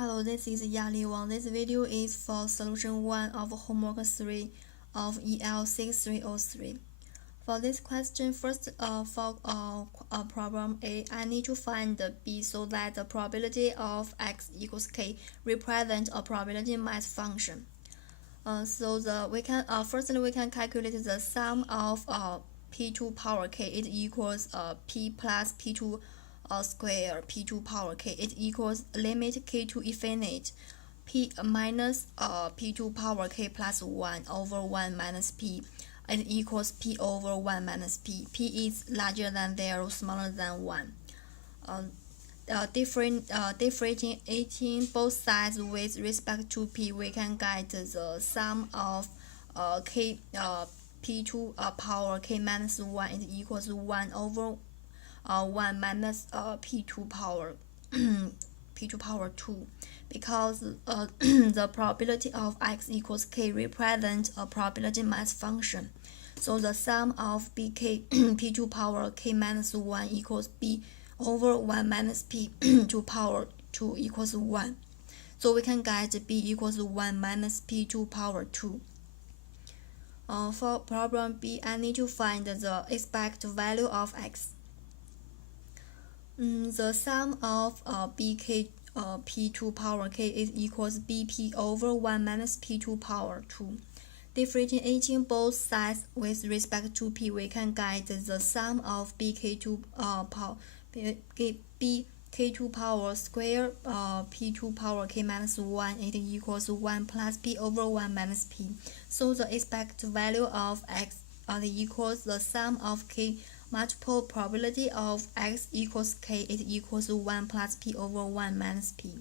Hello, this is Yali Wang. This video is for solution 1 of homework 3 of EL 6303. For this question, first for problem A, I need to find the B so that the probability of x equals k represent a probability mass function. Firstly we can calculate the sum of p2 power k. It equals p plus p2 square p2 power k. It equals limit k to infinite p minus p2 power k plus 1 over 1 minus p. It equals p over 1 minus p. P is larger than 0, smaller than 1. Differentiating both sides with respect to p, we can get the sum of k p2 power k minus 1. It equals 1 over 1 minus p2 power p2 power 2, because the probability of x equals k represents a probability mass function. So the sum of bk p2 power k minus 1 equals b over 1 minus p2 power 2 equals 1. So we can get b equals 1 minus p2 power 2. For problem B, I need to find the expected value of x. The sum of bk p2 power k is equals bp over 1 minus p2 power 2. Differentiating both sides with respect to p, we can get the sum of bk2 bk2 power square p2 power k minus 1. It equals 1 plus p over 1 minus p. So the expected value of x equals the sum of k multiple probability of x equals k. It equals 1 plus p over 1 minus p.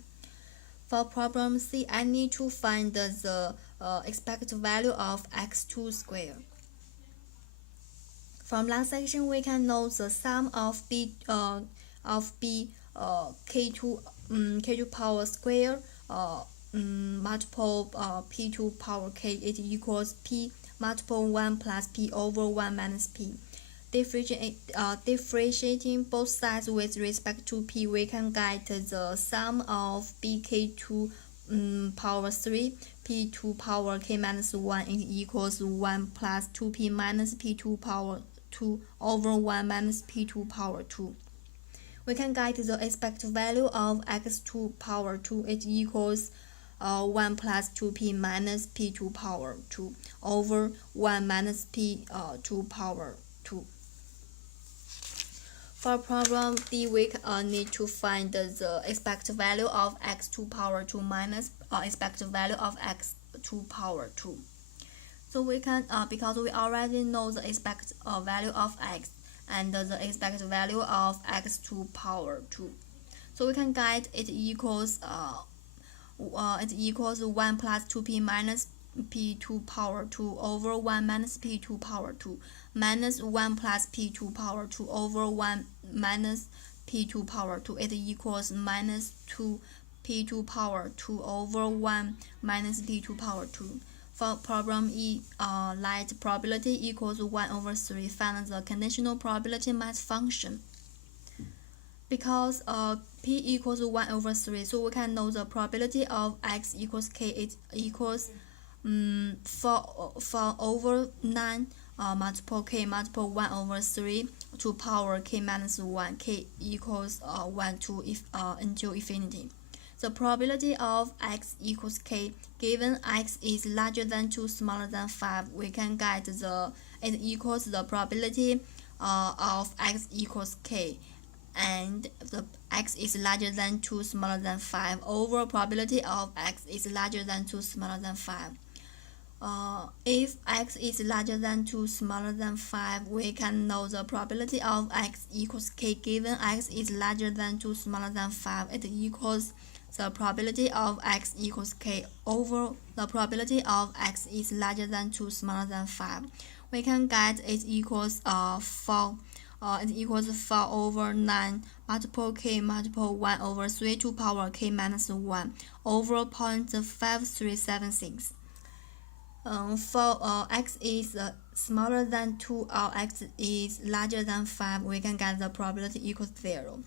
For problem C, I need to find the expected value of x2 square. From last section, we can know the sum of k2 k2 power square multiple p2 power k. It equals p multiple 1 plus p over 1 minus p. Differentiating both sides with respect to p, we can get the sum of bk2 power 3 p2 power k minus 1. It equals 1 plus 2p minus p2 power 2 over 1 minus p2 power 2. We can get the expected value of x2 power 2. It equals 1 plus 2p minus p2 power 2 over 1 minus p2 power 2. For problem D, we need to find the expected value of x2 power 2 minus expected value of x2 power 2. So we can, because we already know the expected value of x and the expected value of x2 power 2. So we can get it equals 1 plus 2p minus p2 power 2 over 1 minus p2 power 2 minus 1 plus p2 power 2 over 1 minus p2 power 2. It equals minus 2 p2 power 2 over 1 minus p2 power 2. For problem E, let probability equals 1 over 3. Find the conditional probability mass function. Because p equals 1 over 3, so we can know the probability of x equals k. It equals 4 over 9 multiple k multiple 1 over 3 to power k minus 1. K equals 1 to until infinity. The probability of x equals k, given x is larger than 2, smaller than 5, we can get it equals the probability of x equals k, and the x is larger than 2, smaller than 5 over probability of x is larger than 2, smaller than 5. If x is larger than 2, smaller than 5, we can know the probability of x equals k, given x is larger than 2, smaller than 5. It equals the probability of x equals k over the probability of x is larger than 2, smaller than 5. We can get it equals 4 over 9 multiple k multiple 1 over 3 to power k minus 1 over 0.5376. For x is smaller than 2 or x is larger than 5, we can get the probability equals 0.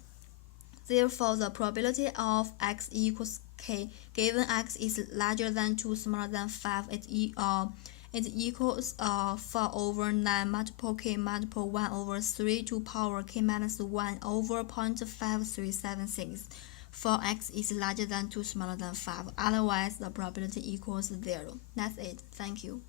Therefore, the probability of x equals k. Given x is larger than 2, smaller than 5, it equals 4 over 9 multiple k multiple 1 over 3 to power k minus 1 over 0.5376. For x is larger than 2, smaller than 5. Otherwise, the probability equals 0. That's it. Thank you.